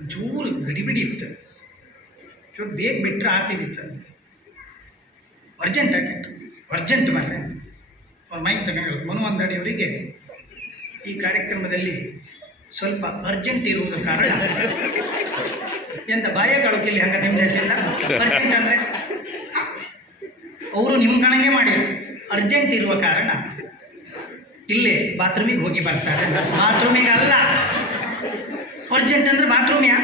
ಒಂಚೂರು ಗಡಿಬಿಡಿ ಇತ್ತು. ಚೂರು ಬೇಗ ಬಿಟ್ಟರೆ ಆತಿದ್ದಿತ್ತು ಅದು. ಅರ್ಜೆಂಟ್ ಆಗಿತ್ತು ಅರ್ಜೆಂಟ್ ಮಾರ್ರೆ ಅವ್ರ ಮೈಕ್ ತಗೊಂಡು ಮನುವಂದಡಿ ಅವರಿಗೆ ಈ ಕಾರ್ಯಕ್ರಮದಲ್ಲಿ ಸ್ವಲ್ಪ ಅರ್ಜೆಂಟ್ ಇರುವುದು ಕಾರಣ. ಎಂತ ಬಾಯಗಾಳುಕಿಲ್ಲಿ ಹಂಗ ನಿಮ್ಮ ದೇಶದಿಂದ? ಅರ್ಜೆಂಟ್ ಅಂದರೆ ಅವರು ನಿಮ್ಮ ಕಣಂಗೆ ಮಾಡಿ ಅರ್ಜೆಂಟ್ ಇರುವ ಕಾರಣ ಇಲ್ಲೇ ಬಾತ್ರೂಮಿಗೆ ಹೋಗಿ ಬರ್ತಾರೆ. ಬಾತ್ರೂಮಿಗೆ ಅಲ್ಲ. ಅರ್ಜೆಂಟ್ ಅಂದರೆ ಬಾತ್ರೂಮಿಯಾ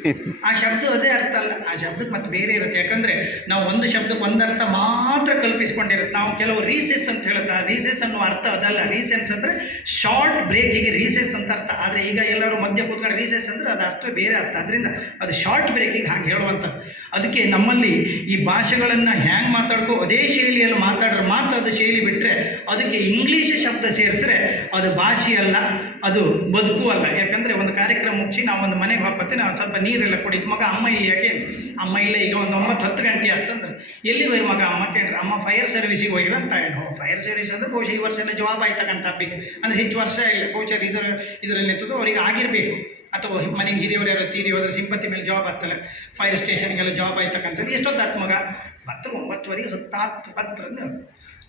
ಆ ಶಬ್ದ ಅದೇ ಅರ್ಥ ಅಲ್ಲ. ಆ ಶಬ್ದಕ್ಕೆ ಮತ್ತೆ ಬೇರೆ ಇರುತ್ತೆ. ಯಾಕಂದರೆ ನಾವು ಒಂದು ಶಬ್ದಕ್ಕೆ ಒಂದು ಅರ್ಥ ಮಾತ್ರ ಕಲ್ಪಿಸ್ಕೊಂಡಿರುತ್ತೆ. ನಾವು ಕೆಲವು ರೀಸೆಸ್ ಅಂತ ಹೇಳುತ್ತೆ ಆ ರೀಸೆಸ್ ಅನ್ನೋ ಅರ್ಥ ಅದಲ್ಲ. ರೀಸೆನ್ಸ್ ಅಂದರೆ ಶಾರ್ಟ್ ಬ್ರೇಕಿಗೆ ರೀಸೆಸ್ ಅಂತ ಅರ್ಥ. ಆದರೆ ಈಗ ಎಲ್ಲರೂ ಮಧ್ಯ ಕೂತ್ಕೊಂಡು ರೀಸೆಸ್ ಅಂದರೆ ಅದು ಅರ್ಥ ಬೇರೆ ಅರ್ಥ. ಅದರಿಂದ ಅದು ಶಾರ್ಟ್ ಬ್ರೇಕಿಗೆ ಹಾಗೆ ಹೇಳುವಂಥ ಅದಕ್ಕೆ ನಮ್ಮಲ್ಲಿ ಈ ಭಾಷೆಗಳನ್ನು ಹ್ಯಾಂಗೆ ಮಾತಾಡ್ಕೋ, ಅದೇ ಶೈಲಿಯಲ್ಲಿ ಮಾತಾಡ್ರೆ ಮಾತ್ರ ಅದು ಶೈಲಿ ಬಿಟ್ಟರೆ ಅದಕ್ಕೆ ಇಂಗ್ಲೀಷ್ ಶಬ್ದ ಸೇರಿಸ್ರೆ ಅದು ಭಾಷೆಯಲ್ಲ, ಅದು ಬದುಕು ಅಲ್ಲ. ಯಾಕಂದರೆ ಒಂದು ಕಾರ್ಯಕ್ರಮ ಮುಗಿಸಿ ನಾವು ಒಂದು ಮನೆಗೆ ಹೋಗ್ಬತ್ತೆ ನಾವು ಸ್ವಲ್ಪ ನೀರೆಲ್ಲ ಕುಡಿತು, ಮಗ ಅಮ್ಮ ಇಲ್ಲಿ ಯಾಕೆ? ಅಮ್ಮ ಇಲ್ಲ, ಈಗ ಒಂದು ಒಂಬತ್ತು ಹತ್ತು ಗಂಟೆ ಆಗ್ತಂದ್ರೆ ಎಲ್ಲಿ ಹೋಯ್ ಮಗ ಅಮ್ಮ ಕೇಳಿದ್ರೆ ಅಮ್ಮ ಫೈರ್ ಸರ್ವಿಸಿಗೆ ಹೋಗಿಲ್ಲ ಅಂತ ಹೇಳಿ ಫೈರ್ ಸರ್ವಿಸ್ ಅಂದರೆ ಬಹುಶಃ ಈ ವರ್ಷ ಜವಾಬ್ ಆಯ್ತಕ್ಕಂಥ ಹಬ್ಬಿಗೆ ಅಂದರೆ ಹೆಚ್ಚು ವರ್ಷ ಇಲ್ಲ, ಬಹುಶಃ ರಿಸರ್ವ್ ಇದರಲ್ಲಿ ನಿಂತದ್ದು ಅವ್ರಿಗೆ ಆಗಿರಬೇಕು. ಅಥವಾ ಮನೆಗೆ ಹಿರಿಯವರು ಯಾರು ತೀರಿ ಹೋದ್ರೆ ಸಿಂಪತಿ ಮೇಲೆ ಜಾಬ್ ಆಗ್ತಲ್ಲ ಫೈರ್ ಸ್ಟೇಷನ್ಗೆಲ್ಲ ಜಾಬ್ ಆಯ್ತಕ್ಕಂಥದ್ದು ಎಷ್ಟೊತ್ತು ಆತ್ಮಗ ಹತ್ತು ಒಂಬತ್ತುವರೆಗೆ ಹತ್ತು ಹತ್ತು ಹತ್ತು ಅಂದ್ರೆ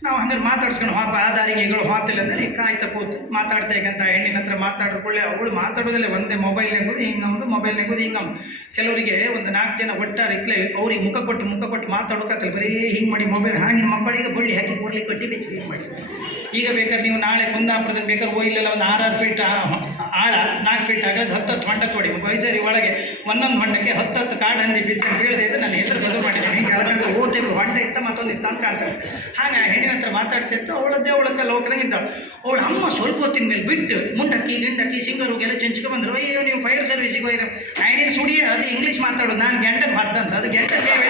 ನಾವು ಹಂಗಾರೆ ಮಾತಾಡ್ಸ್ಕೊಂಡು ಹಾಪ ಆ ದಾರಿಗೆ ಈಗಳು ಹಾತಿಲ್ಲ ಅಂದರೆ ಕಾಯ್ತಾ ಕೂತು. ಮಾತಾಡ್ತಾ ಈಗಂತ ಹೆಣ್ಣಿನ ಹತ್ರ ಮಾತಾಡ್ಕೊಳ್ಳೆ ಅವಳು ಮಾತಾಡೋದಲ್ಲೇ ಒಂದೇ ಮೊಬೈಲ್ ನೆಗೋದು ಹಿಂಗೆ ನಮ್ಮದು ಮೊಬೈಲ್ ನೆಗೋದು ಹಿಂಗೆ ಕೆಲವರಿಗೆ ಒಂದು ನಾಲ್ಕು ಜನ ಒಟ್ಟಾರೆ ಇಟ್ಲೆ ಅವ್ರಿಗೆ ಮುಖ ಕೊಟ್ಟು ಮುಖ ಕೊಟ್ಟು ಮಾತಾಡೋಕತ್ತಲ್ಲ ಬರೀ ಹಿಂಗೆ ಮಾಡಿ ಮೊಬೈಲ್ ಹಾಗೆ ಮಕ್ಕಳಿಗೆ ಬಳ್ಳಿ ಹಾಕಿ ಕೂರ್ಲಿ ಕಟ್ಟಿ ಬೆಚ್ಚಿ ಹಿಂಗೆ ಮಾಡಿ. ಈಗ ಬೇಕಾದ್ರೆ ನೀವು ನಾಳೆ ಕುಂದಾಪುರದಲ್ಲಿ ಬೇಕಾದ್ರೆ ಹೋಗಿಲ್ಲ ಒಂದು ಆರು ಆರು ಫೀಟ್ ಆಳ, ನಾಲ್ಕು ಫೀಟ್ ಆಗದು ಹತ್ತತ್ತು ಹತ್ತು ಹೊಂಡ ತೊಡಿ ವೈಸರಿ ಒಳಗೆ ಒಂದೊಂದು ಹೊಂಡಕ್ಕೆ ಹತ್ತತ್ತು ಹತ್ತು ಕಾಡು ಹಂದಿ ಬಿದ್ದು ಅಂತ ಹೇಳಿದೆ ಇದು ನನ್ನ ಹೆಸರು ಬದಲು ಮಾಡಿದ್ದೀನಿ. ಹಿಂಗೆ ಅದಕ್ಕೆ ಓತೆ ಹೊಂಡ ಇತ್ತ ಮತ್ತೊಂದು ಇತ್ತ ಅಂತ ಕಾಣ್ತಾರೆ ಹಾಗೆ ಆ ಹೆಣ್ಣಿನ ಹತ್ರ ಮಾತಾಡ್ತಿತ್ತು ಅವಳದ್ದೇ ಅವಳಕ್ಕೆ ಲೋಕದಾಗ ಇದ್ದಾಳು. ಅವಳು ಅಮ್ಮ ಸ್ವಲ್ಪ ಹೊತ್ತಿನ ಮೇಲೆ ಬಿಟ್ಟು ಮುಂಡಕ್ಕಿ, ಗಿಂಡಕ್ಕಿ ಸಿಂಗರುಗೆಲ್ಲ ಚೆಂಚ್ಕೊ ಬಂದರು. ಅಯ್ಯೋ, ನೀವು ಫೈರ್ ಸರ್ವಿಸಿಗೆ ಹೋಯ್ರಿ ಹೆಣ್ಣಿನ ಸುಡಿಯ, ಅದು ಇಂಗ್ಲೀಷ್ ಮಾತಾಡೋದು. ನಾನು ಗೆಂಡಕ್ಕೆ ಬರ್ತಂತ. ಅದು ಗೆಂಟ ಸೇವೆ